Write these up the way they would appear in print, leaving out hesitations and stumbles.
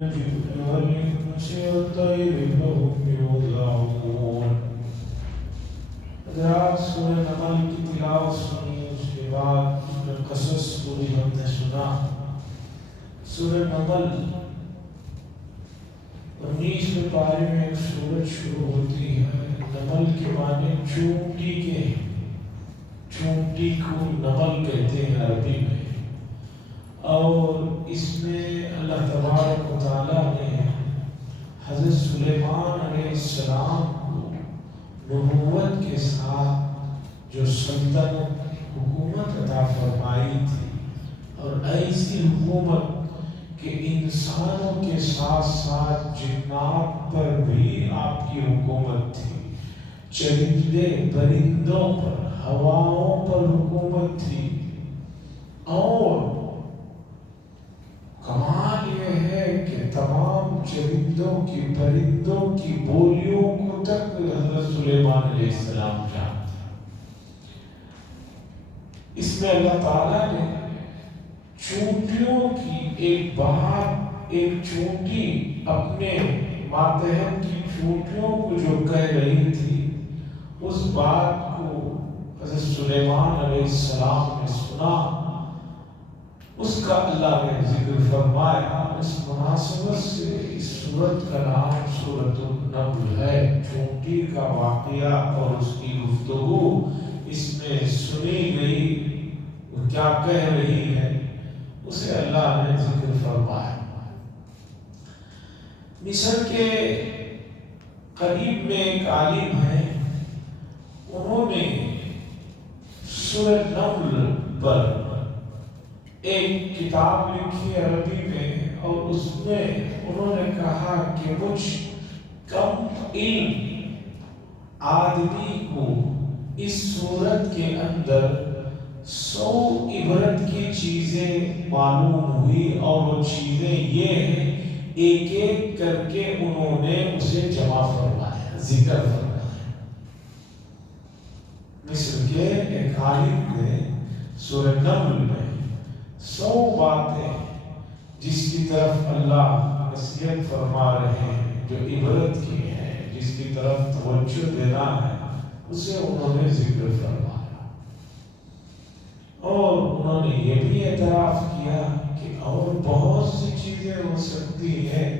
الجبال والإنس والطير فهم يوزعون. رات سورہ نمل کی تلاوت سنی، اس کے بعد قصص پوری ہم نے سنا۔ سورہ نمل 19ویں پارے میں ایک سورت شروع ہوتی ہے۔ نمل کے معنی چونٹی کے، چونٹی کو نمل کہتے ہیں عربی میں، اور اس میں اللہ تبارک و تعالیٰ نے حضرت سلیمان علیہ السلام کو نبوت کے ساتھ جو سلطنت حکومت عطا فرمائی تھی، اور ایسی حکومت کہ انسانوں کے ساتھ ساتھ جنات پر بھی آپ کی حکومت تھی، چرندے پرندوں پر، ہواؤں پر حکومت تھی۔ اور کمال یہ ہے کہ تمام چرندوں کی، پرندوں کی بولیوں کو تک حضرت سلیمان علیہ السلام جانتے۔ اس میں اللہ تعالیٰ نے چونٹیوں کی ایک بات، ایک چونٹی اپنے ماتحت کی چونٹیوں کو جو کہہ رہی تھی، اس بات کو حضرت سلیمان علیہ السلام نے سنا، اس کا اللہ نے ذکر فرمایا۔ اس مناسبت سے اس سورت کا نام سورۃ النمل ہے۔ چونٹی کا واقعہ اور اس کی گفتگو اس میں سنی گئی، وہ کیا کہہ رہی ہے اسے اللہ نے ذکر فرمایا۔ مصر کے قریب میں ایک عالم ہے، انہوں نے سورہ نمل پر ایک کتاب لکھی عربی میں، اور اس میں انہوں نے کہا کہ مجھ کم علم آدمی کو اس سورت کے اندر 100 عبرت کی چیزیں معلوم ہوئی، اور وہ چیزیں یہ ہیں، ایک ایک کر کے انہوں نے اسے جمع فرمایا، ذکر فرمایا۔ مصر کے ایک عالم نے سورہ نمل میں 100 باتیں جس کی طرف اللہ نصیحت فرما رہے ہیں، جو عبرت کی ہیں، جس کی طرف توجہ دینا ہے، اسے انہوں نے ذکر فرمایا۔ اور انہوں نے یہ بھی اعتراف کیا کہ اور بہت سی چیزیں ہو سکتی ہیں،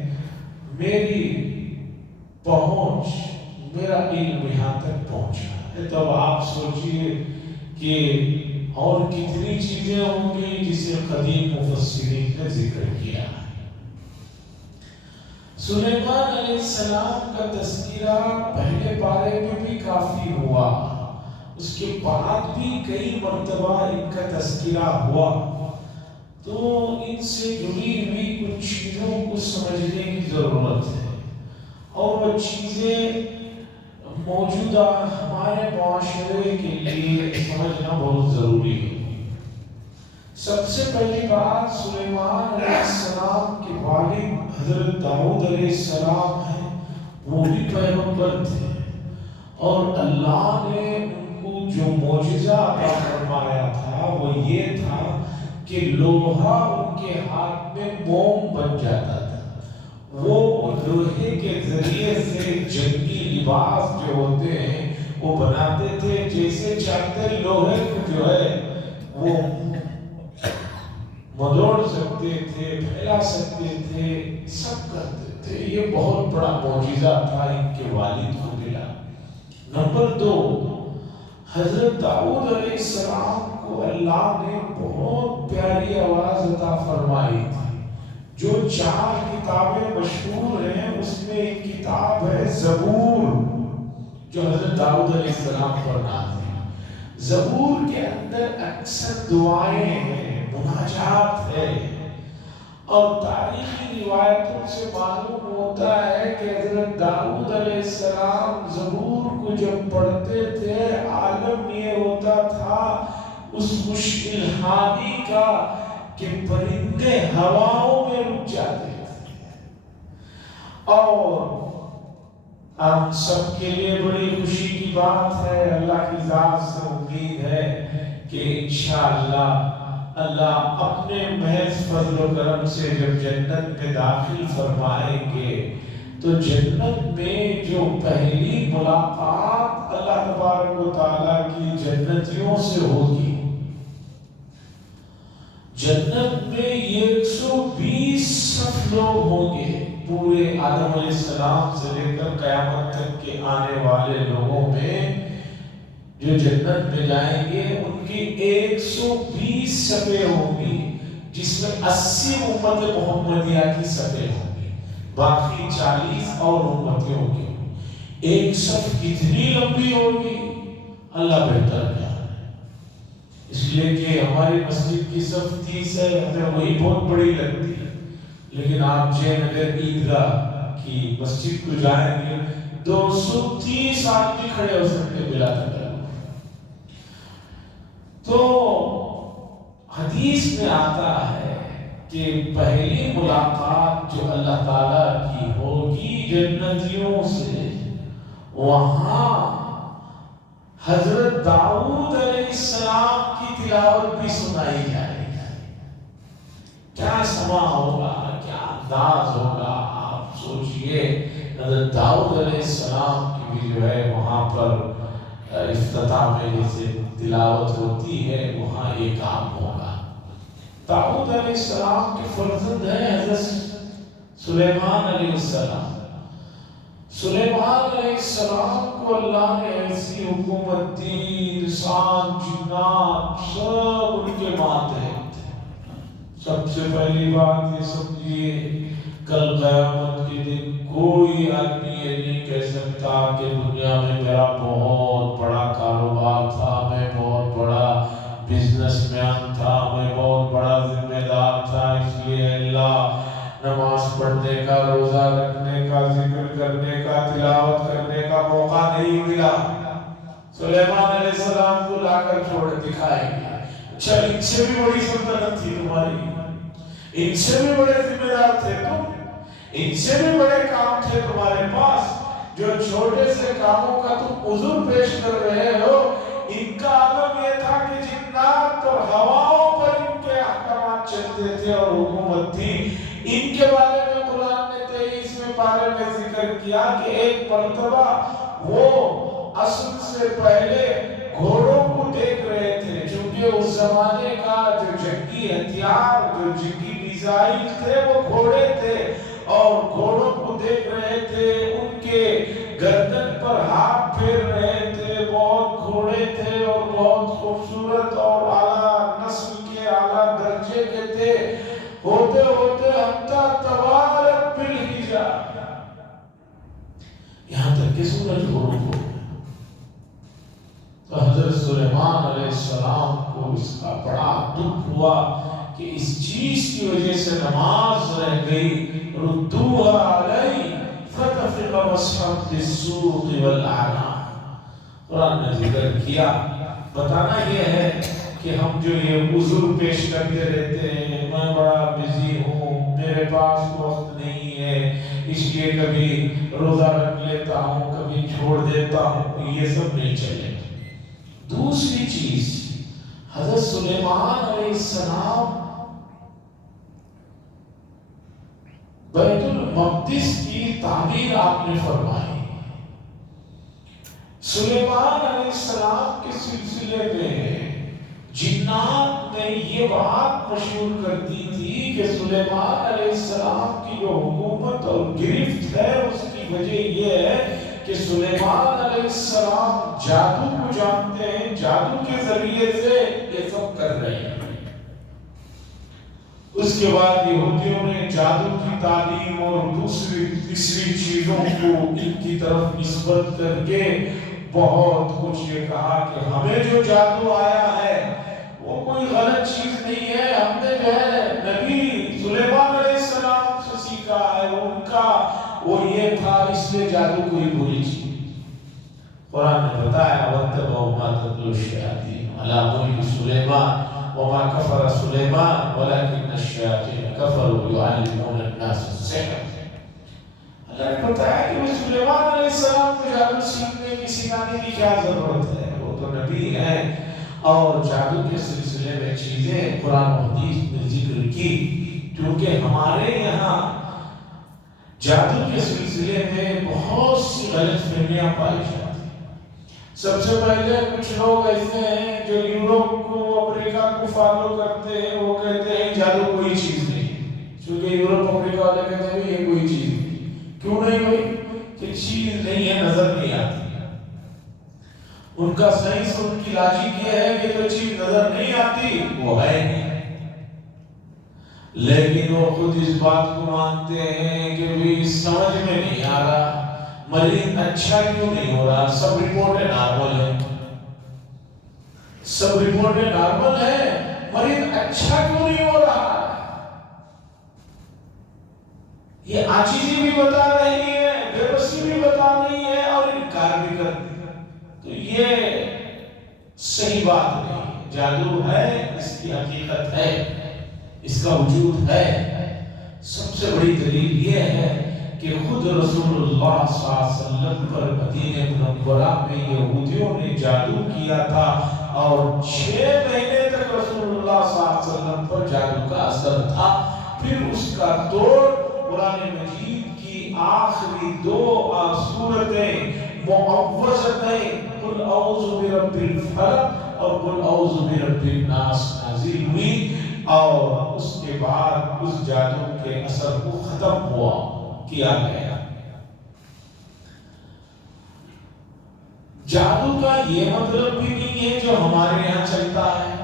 میری پہنچ، میرا علم یہاں تک پہنچا ہے۔ تو آپ سوچئے کہ اور کتنی چیزیں ہوں گی جسے قدیم مفسرین نے ذکر کیا ہے۔ سلیمان علیہ السلام کا تذکرہ پہلے پارے میں بھی کافی ہوا، اس کے بعد بھی کئی مرتبہ ان کا تذکرہ ہوا، تو ان سے جڑی ہوئی کچھ چیزوں کو سمجھنے کی ضرورت ہے، اور وہ چیزیں موجودہ ہمارے معاشرے کے لیے سمجھنا بہت ضروری ہے۔ سب سے پہلی بات، سلیمان علیہ السلام کے والد حضرت داؤد علیہ السلام ہیں، وہ بھی پیغمبر تھے، اور اللہ نے ان کو جو معجزہ عطا فرمایا تھا وہ یہ تھا کہ لوہا ان کے ہاتھ میں موم بن جاتا تھا۔ وہ لوہے کے ذریعے سے جنگی لباس جو ہوتے ہیں وہ بناتے تھے، جیسے چاہتے لوہے کو جو ہے وہ مدوڑ سکتے تھے، پھیلا سکتے تھے، سب کرتے تھے۔ یہ بہت بڑا معجزہ تھا ان کے والد کو ملا۔ نمبر 2، حضرت داؤد علیہ السلام کو اللہ نے بہت پیاری آواز عطا فرمائی تھی۔ جو 4 کتابیں مشہور ہیں اس میں ایک کتاب ہے زبور، جو حضرت داؤد علیہ السلام پر نازل ہے۔ زبور کے اندر اکثر دعائیں ہیں، مناجات ہے، اور تاریخی روایتوں سے معلوم ہوتا ہے کہ حضرت داؤد علیہ السلام زبور کو جب پڑھتے تھے، عالم یہ ہوتا تھا اس مشکل حالی کا کہ پرندے ہواؤں میں رک جاتے تھے۔ اور ہم سب کے لیے بڑی خوشی کی بات ہے، اللہ کی ذات سے امید ہے کہ انشاءاللہ اللہ اپنے محض فضل و کرم سے جب جنت میں داخل فرمائیں گے تو جنت میں جو پہلی ملاقات اللہ تبارک و تعالیٰ کی جنتیوں سے ہوگی، جنت میں 120 صف لوگ ہوں گے، پورے آدم علیہ السلام سے لے کر قیامت تک کے آنے والے لوگوں میں جو جنت میں جائیں گے ان کی 120 صفیں ہوں گی، جس میں 80 امت محمدیہ کی صفیں ہوں گی، باقی 40 اور امتیوں کی۔ ایک صف کتنی لمبی ہوگی اللہ بہتر جانے، اس لیے کہ ہماری مسجد کی صف 30 ہے، ہمیں وہی بہت بڑی لگتی ہے، لیکن آپ جے نگر عیدگاہ کی مسجد کو جائیں گے 230 آدمی کھڑے ہو سکتے بلا تکلف۔ تو حدیث میں آتا ہے کہ پہلی ملاقات جو اللہ تعالیٰ کی ہوگی جنتیوں سے، وہاں حضرت داؤد علیہ السلام کی تلاوت بھی سنائی جائے گی۔ کیا سما ہوگا، کیا انداز ہوگا، آپ سوچئے۔ حضرت داؤد علیہ السلام کی بھی جو ہے وہاں پر افتتاح میں جیسے تلاوت ہوتی ہے وہاں یہ کام ہوگا۔ داؤد علیہ السلام کے فرزند ہیں حضرت سلیمان علیہ السلام۔ سلیمان علیہ السلام کو اللہ نے ایسی حکومت دی، انسان جنات سب ان کے ماتحت تھے۔ سب سے پہلی بات یہ سمجھیے، کل قیامت کے دن کوئی آدمی یہ نہیں کہہ سکتا کہ دنیا میں میرا بہت بڑا کاروبار تھا، میں بہت بڑا بزنس مین تھا، میں بہت بڑا ذمہ دار تھا، اس لیے اللہ نماز پڑھنے کا، روزہ رکھنے کا، ذکر کرنے کا، تلاوت کرنے کا موقع نہیں ملا۔ سلیمان علیہ السلام کو لا کر چھوڑ دکھائیں گے، اچھا ان سے بھی بڑی سلطنت تھی تمہاری، ان سے بھی بڑے ذمہ دار تھے تم، ان سے بھی بڑے کام تھے تمہارے پاس، جو چھوٹے سے کاموں کا تم عذر پیش کر رہے ہو۔ ان کا عالم یہ تھا کہ جنات اور ہواؤں پر ان کے احکامات چلتے تھے اور حکومت تھی۔ ان کے بارے میں قرآن نے 23ویں پارے میں ذکر کیا کہ ایک مرتبہ وہ عصر سے پہلے گھوڑوں کو دیکھ رہے تھے، چونکہ اس زمانے کا جو جنگی ہتھیار، جو جنگی میزائل تھے وہ گھوڑے تھے، اور گھوڑوں کو دیکھ رہے تھے، ان کے گردن پر ہاتھ پھیر رہے تھے، بہت گھوڑے تھے اور بہت خوبصورت اور اعلیٰ نسل کے، اعلیٰ درجے کے تھے، ہوتے ہوتے حتی توارت بالحجاب، یہاں تک کہ سورج غروب ہو۔ تو حضرت سلیمان علیہ السلام کو اس کا بڑا دکھ ہوا کہ اس چیز کی وجہ سے نماز رہ گئی۔ ردوها علی فتفق مسحا بالسوق والعنان، قرآن نے ذکر کیا۔ بتانا یہ ہے کہ ہم جو یہ عذر پیش کرتے رہتے ہیں، میں بڑا بزی ہوں، میرے پاس وقت نہیں ہے، اس لیے کبھی روزہ رکھ لیتا ہوں، کبھی چھوڑ دیتا ہوں، یہ سب نہیں چلے۔ دوسری چیز، حضرت سلیمان علیہ السلام بیت المقدس کی تعمیر آپ نے فرمائی۔ سلیمان علیہ السلام کے سلسلے میں جنات نے یہ بات مشہور کر دی تھی کہ سلیمان علیہ السلام کی جو حکومت اور گرفت ہے اس کی وجہ یہ ہے کہ سلیمان علیہ السلام جادو کو جانتے ہیں، جادو کے ذریعے سے یہ سب کر رہے ہیں۔ اس کے بعد یہودیوں نے جادو کی تعلیم اور تیسری چیزوں کو ان کی طرف نسبت کر کے بہت کچھ یہ کہا کہ ہمیں جو جادو آیا ہے وہ کوئی غلط چیز نہیں ہے، ہم نے جو ہے نبی سلیمان علیہ السلام سے سیکھا ہے، ان کا وہ یہ تھا، اس لیے جادو کوئی بری چیز۔ قرآن نے بتایا وَاتَّبَعُوا مَا تَتْلُو الشَّيَاطِينُ عَلَىٰ مُلْكِ سُلَيْمَانَ وَمَا كَفَرَ سُلَيْمَانُ وَلَكِنَّ الشَّيَاطِينَ كَفَرُوا يُعَلِّمُونَ النَّاسَ السِّحْرَ۔ اللہ نے بتایا کہ سلیمان علیہ السلام کو جادو سیکھنے کی، سکھانے کی کیا ضرورت ہے، وہ تو نبی ہیں، اور جادو کے سلسلے سلسلے میں چیزیں قرآن و حدیث میں ذکر کی، کیونکہ ہمارے یہاں جادو کے سلسلے میں بہت سی غلط فہمیاں پائی جاتی ہیں۔ سب سے پہلے کچھ لوگ ایسے ہیں جو یورپ کو امریکہ کو فالو کرتے ہیں، وہ کہتے ہیں جادو کوئی چیز نہیں، کیونکہ یورپ امریکہ والے کہتے ہیں یہ کوئی چیز نہیں۔ کیوں نہیں کوئی کہ چیز نہیں ہے، نظر نہیں آتی۔ ان کا سائنس، ان کی لاجک یہ ہے کہ جو چیز نظر نہیں آتی وہ ہے نہیں، لیکن وہ خود اس بات کو مانتے ہیں کہ بھی سمجھ میں نہیں آ رہا، مریض اچھا کیوں نہیں ہو رہا، سب رپورٹیں نارمل ہیں، سب رپورٹیں نارمل ہیں، مریض اچھا کیوں نہیں ہو رہا۔ یہ عاجزی بھی بتا رہی ہے، بے بسی بھی بتا رہی ہے اور انکار بھی کرتی ہے۔ تو یہ صحیح بات نہیں، جادو ہے، اس کی حقیقت ہے، اس کا وجود ہے۔ سب سے بڑی دلیل یہ ہے کہ خود رسول اللہ صلی اللہ علیہ وسلم پر مدینہ منورہ میں یہودیوں نے جادو کیا تھا، اور 6 مہینے تک رسول اللہ صلی اللہ علیہ وسلم پر جادو کا اثر تھا۔ پھر اس کا توڑ قرآن مجید کی آخری 2 سورتیں معوذتیں قل اعوذ برب الفلق اور قل اعوذ برب الناس نازل ہوئی، اور اس کے بعد اس جادو کے اثر کو ختم کیا گیا۔ جادو کا یہ مطلب بھی نہیں ہے جو ہمارے یہاں چلتا ہے،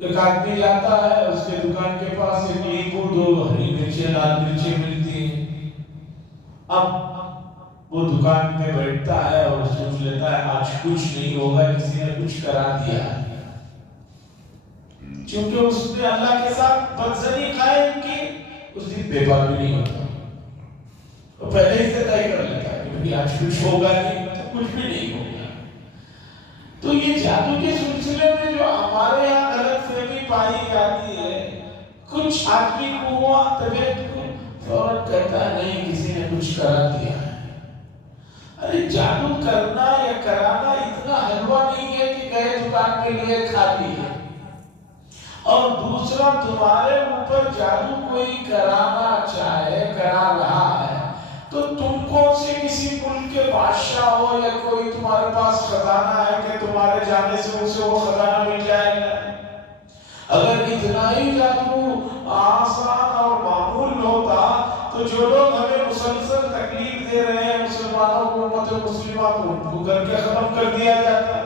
ایک آدمی جاتا ہے، اس کے دکان کے پاس ایک لیمبو 2 ہری مرچیں لال مرچیں ملتی ہیں، اب وہ دکان میں بیٹھتا ہے اور سوچ لیتا ہے آج کچھ نہیں ہوگا، کسی نے کچھ کرا دیا ہے، چونکہ اس نے اللہ کے ساتھ بدزنی قائم کی، اس دن بے پاک بھی نہیں ہوتا، وہ پہلے ہی سے طے کر لیتا ہے کہ آج کچھ ہوگا نہیں تو کچھ بھی نہیں ہوگا۔ تو یہ جادو کے سلسلے میں جو ہمارے یہاں غلط فہمی پائی جاتی ہے، کچھ آدمی کو ہوا طبیعت کو فوراً کہتا ہے نہیں کسی نے کچھ کرا دیا ہے۔ ارے جادو کرنا یا کرانا اتنا حلوہ نہیں ہے کہ گئے دکان کے لیے کھا لیے، اور دوسرا تمہارے اوپر جادو کوئی کرانا چاہے، کرا رہا ہے، تو تم کون سے کسی ملک کے بادشاہ ہو یا کوئی تمہارے پاس خزانہ ہے کہ تمہارے جانے سے اسے وہ خزانہ مل جائے گا؟ اگر اتنا ہی جادو آسان اور معمول ہوتا تو جو لوگ ہمیں مسلسل تکلیف دے رہے ہیں مسلمانوں کو، امت مسلمہ کو، ان کو کر کے ختم کر دیا جاتا۔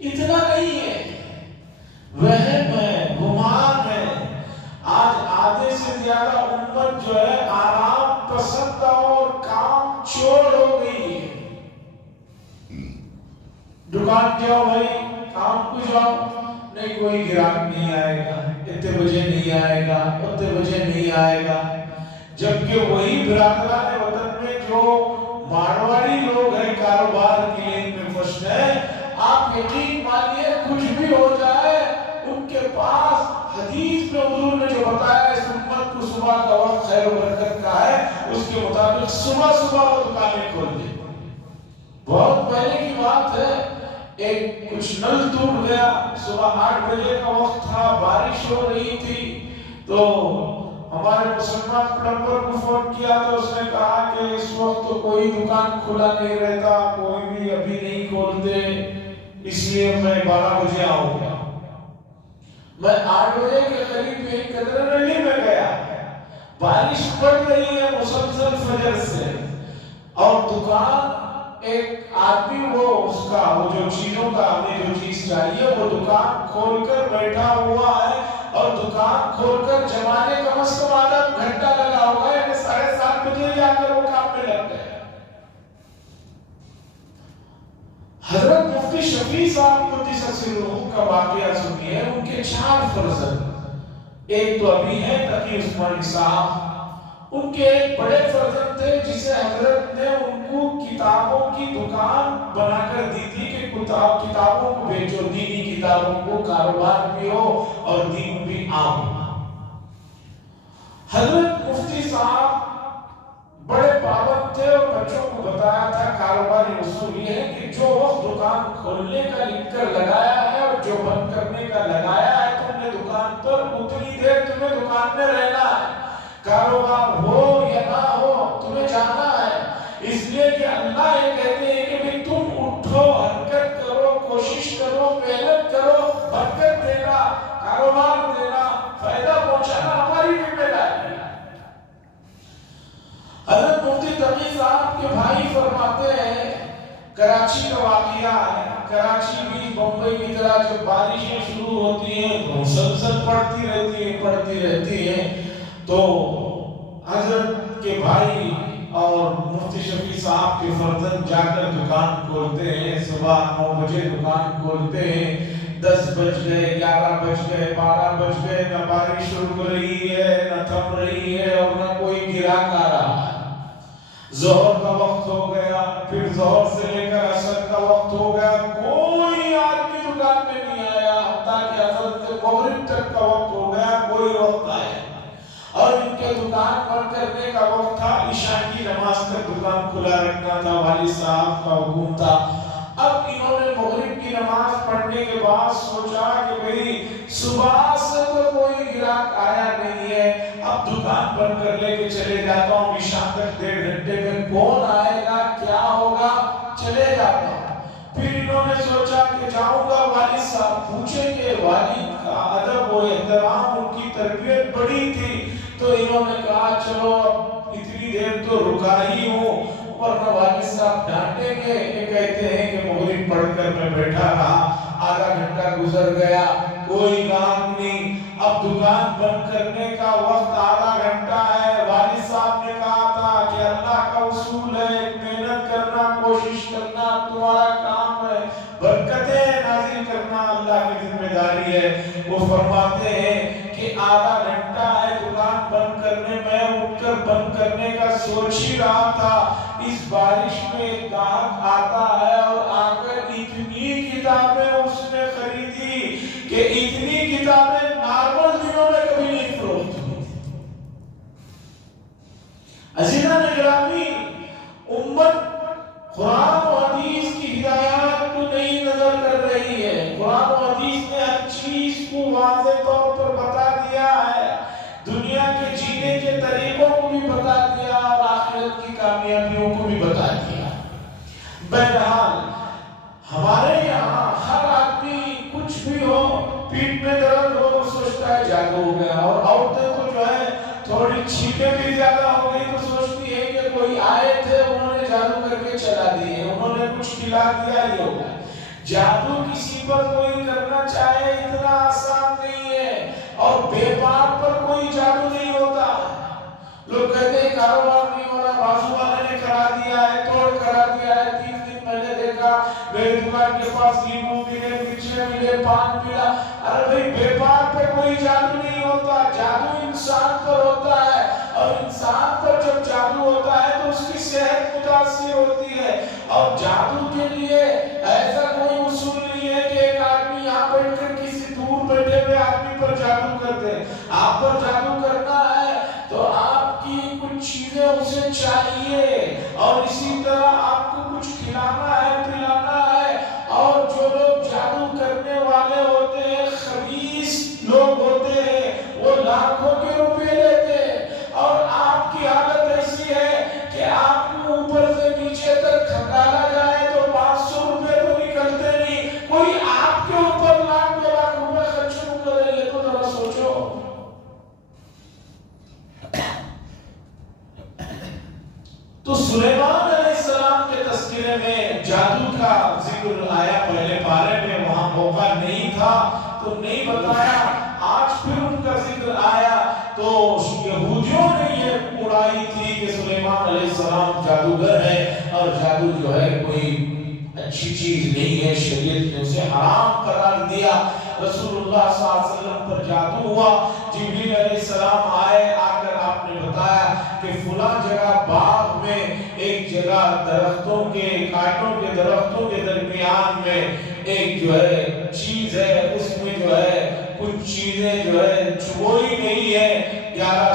اتنا نہیں ہے، وہم ہے، گمان ہے۔ آج آدھے سے زیادہ امت جو ہے آرام پسند اور کام چور ہو گئی ہے۔ دکان جاؤ بھائی، کام کو جاؤ، نہیں کوئی گراہک نہیں آئے گا، اتنے بجے نہیں آئے گا، اتنے بجے نہیں آئے گا، جبکہ وہی برادران وطن میں جو مارواڑی لوگ ہیں کاروبار کے لیے میں خوش ہیں، آپ یقین مانیے کچھ بھی ہو جائے ان کے پاس حدیث میں حضور نے جو بتایا اس امت کو صبح کا وقت خیر و برکت کا ہے، اس کے مطابق صبح صبح وہ دکانیں کھول دیں۔ بہت پہلے کی بات ہے، ایک کچھ نل ٹوٹ گیا، صبح 8 بجے کا وقت تھا، بارش ہو رہی تھی، تو ہمارے مسلمان پلمبر کو فون کیا تو اس نے کہا کہ اس وقت تو کوئی دکان کھلا نہیں رہتا، کوئی بھی ابھی نہیں کھولتے، اس لیے میں 12 بجے آؤں گا۔ میں 8 بجے کے قریب ایک قدر نلی میں گیا، بارش پڑ رہی ہے مسلسل فجر سے، اور دکان ایک آدمی وہ اس کا وہ جو چیزوں کا ہمیں جو چیز چاہیے وہ دکان کھول کر بیٹھا ہوا ہے، اور دکان کھول کر جمانے کم از کم آدھا گھنٹہ لگا ہوا ہے، 7:30 بجے جا کر وہ کام میں لگ گئے۔ حضرت مفتی شفیع صاحب قدس سرہ کا واقعہ سنیے، ان کے 4 فرزند، ایک تو ابھی ہے تقی عثمانی صاحب، ان کے ایک بڑے فرزند تھے جسے حضرت نے ان کو کتابوں کی دکان بنا کر دی تھی کہ کتابوں کو بیچو، دینی کتابوں کو، کاروبار بھی ہو اور دین بھی عام ہو۔ حضرت مفتی صاحب بڑے پابند تھے اور بچوں کو بتایا تھا کاروباری اصول یہ ہے کہ جو وقت دکان کھولنے کا لکھ کر لگایا ہے اور جو بند کرنے کا لگایا ہے تم نے دکان پر، اتنی دیر تمہیں دکان میں رہنا ہے، کاروبار ہو یا نہ ہو تمہیں جانا ہے۔ اس لیے کہ اللہ یہ کہتے ہیں کہ بھی تم اٹھو، حرکت کرو، کوشش کرو، محنت کرو، برکت دینا، کاروبار دینا، فائدہ پہنچانا ہماری ذمہ داری ہے۔ حضرت مفتی تقی صاحب کے بھائی فرماتے ہیں، کراچی کا واقعہ ہے، کراچی بھی بمبئی کی طرح جب بارشیں شروع ہوتی ہیں تو مسلسل پڑتی رہتی ہیں، تو حضرت کے بھائی اور مفتی شفیع صاحب کے فرزند جا کر دکان کھولتے ہیں، صبح 9 بجے دکان کھولتے ہیں، 10 بج گئے، 11 بج گئے، 12 بج گئے، نہ بارش رک رہی ہے نہ تھم رہی ہے اور نہ کوئی گراہک آ رہا ہے۔ ظہر کا وقت ہو گیا، پھر ظہر سے لے کر عصر کا وقت ہو گیا، کوئی آدمی دکان میں نہیں آیا، حتیٰ کہ عصر سے مغرب تک کا وقت ہو گیا، کوئی وقت آیا اور ان کے دکان بند کرنے کا وقت تھا، عشاء کی نماز تک دکان کھلا رکھنا تھا، والد صاحب کا حکم تھا۔ اب انہوں نے مغرب کی نماز پڑھنے کے بعد سوچا کہ بھئی صبح سے تو کوئی گراہک آیا نہیں ہے، اب دکان بند کر لے کے چلے جاتا ہوں، عشاء تک 1.5 گھنٹے میں کون آئے گا کیا ہوگا، چلے جاتا ہوں۔ پھر انہوں نے سوچا کہ جاؤں گا، والد صاحب پوچھیں گے، والد کا ادب و احترام، ان کی تربیت بڑی تھی، تو انہوں نے کہا چلو اب اتنی دیر تو رکا ہی ہوں، ورنہ والد صاحب ڈانٹیں گے۔ یہ کہتے ہیں کہ مغرب پڑھ کر میں بیٹھا رہا، آدھا گھنٹہ گزر گیا، کوئی گاہک نہیں، اب دکان بند کرنے کا وقت آدھا گھنٹہ ہے۔ والد صاحب نے کہا تھا کہ اللہ کا اصول ہے محنت کرنا، کوشش کرنا تمہارا کام ہے، برکتیں نازل کرنا اللہ کی ذمہ داری ہے۔ وہ فرماتے ہیں کہ آدھا گھنٹہ ہے دکان بند کرنے میں، اٹھ کر بند کرنے کا سوچ ہی رہا تھا، اس بارش میں ایک گاہک آتا ہے اور آ کر اتنی کتابیں اس نے خریدی کہ اتنی کتابیں نارمل دنوں میں کبھی نہیں فروخت ہوئی۔ عزیزان گرامی، امت قرآن و حدیث کی ہدایات کو نہیں نظر کر رہی ہے۔ قرآن و حدیث نے ہر چیز کو واضح طور پر بتا دیا ہے، دنیا کے جینے کے طریقوں کو بھی بتا دیا اور آخرت کی کامیابیوں کو بھی بتا دیا۔ بہرحال ہمارے یہاں ہر آدمی کچھ بھی ہو، پیٹ میں درد ہو، سوچتا ہے جادو ہو گیا، اور عورتیں تو جو ہے تھوڑی چھینکیں بھی زیادہ ہو گئی تو سوچتی ہے کہ کوئی آئے تھے انہوں نے جادو کر کے چلا دیے، انہوں نے کچھ کھلا دیا ہی ہوگا۔ جادو کسی پر کوئی کرنا چاہے اتنا آسان نہیں ہے، اور بے پار پر کوئی جادو نہیں ہوتا۔ لوگ کہتے ہیں کاروبار نہیں ہو رہا، بازو والے نے کرا دیا ہے، توڑ کرا دیا ہے، 3 دن پہلے دیکھا میری دکان کے پاس لیمو ملے، مرچیں ملے، پان ملا۔ ارے بھئی بے پار پہ کوئی جادو نہیں ہوتا، جادو انسان پر ہوتا ہے، اور انسان پر جب جادو ہوتا ہے تو اس کی صحت متاثر ہوتی ہے۔ اور جادو کے لیے ایسا کوئی اصول نہیں ہے کہ ایک آدمی یہاں بیٹھ کر کسی دور بیٹھے ہوئے آدمی پر جادو کر دے۔ آپ پر جادو کرنا ہے تو آپ کی کچھ چیزیں اسے چاہیے، اور اسی طرح آپ کو کچھ کھلانا ہے، پلانا ہے۔ اور جو لوگ جادو کرنے والے ہوتے ہیں، خبیث لوگ ہوتے ہیں، وہ لاکھوں کے روپے لیتے ہیں، اور آپ کی حالت ایسی ہے کہ آپ کو اوپر سے نیچے تک کھنگالا جائے تو 500 روپے تو نکلتے نہیں، کوئی آپ کے اوپر لاکھ 2 لاکھ روپے خرچ شروع کرے، یہ تو ذرا سوچو۔ تو سلیمان علیہ السلام کے تذکرے میں جادو کا ذکر آیا پہلے پارے میں، وہاں موقع نہیں تھا تو نہیں بتایا، آج پھر ان کا ذکر آیا تو یہودیوں نے یہ اڑائی تھی کہ سلیمان علیہ السلام جادوگر ہے، اور جادو جو ہے کوئی اچھی چیز نہیں ہے، شریعت نے اسے حرام قرار دیا۔ رسول اللہ صلی اللہ علیہ وسلم پر جادو ہوا، جبریل علیہ السلام آئے، آ کر آپ نے بتایا کہ فلاں جگہ باغ میں ایک جگہ درختوں کے، کانٹوں کے درختوں کے درمیان میں ایک جو ہے چیز ہے، اس میں جو ہے کچھ چیزیں جو ہے چھپوئی گئی ہے، 11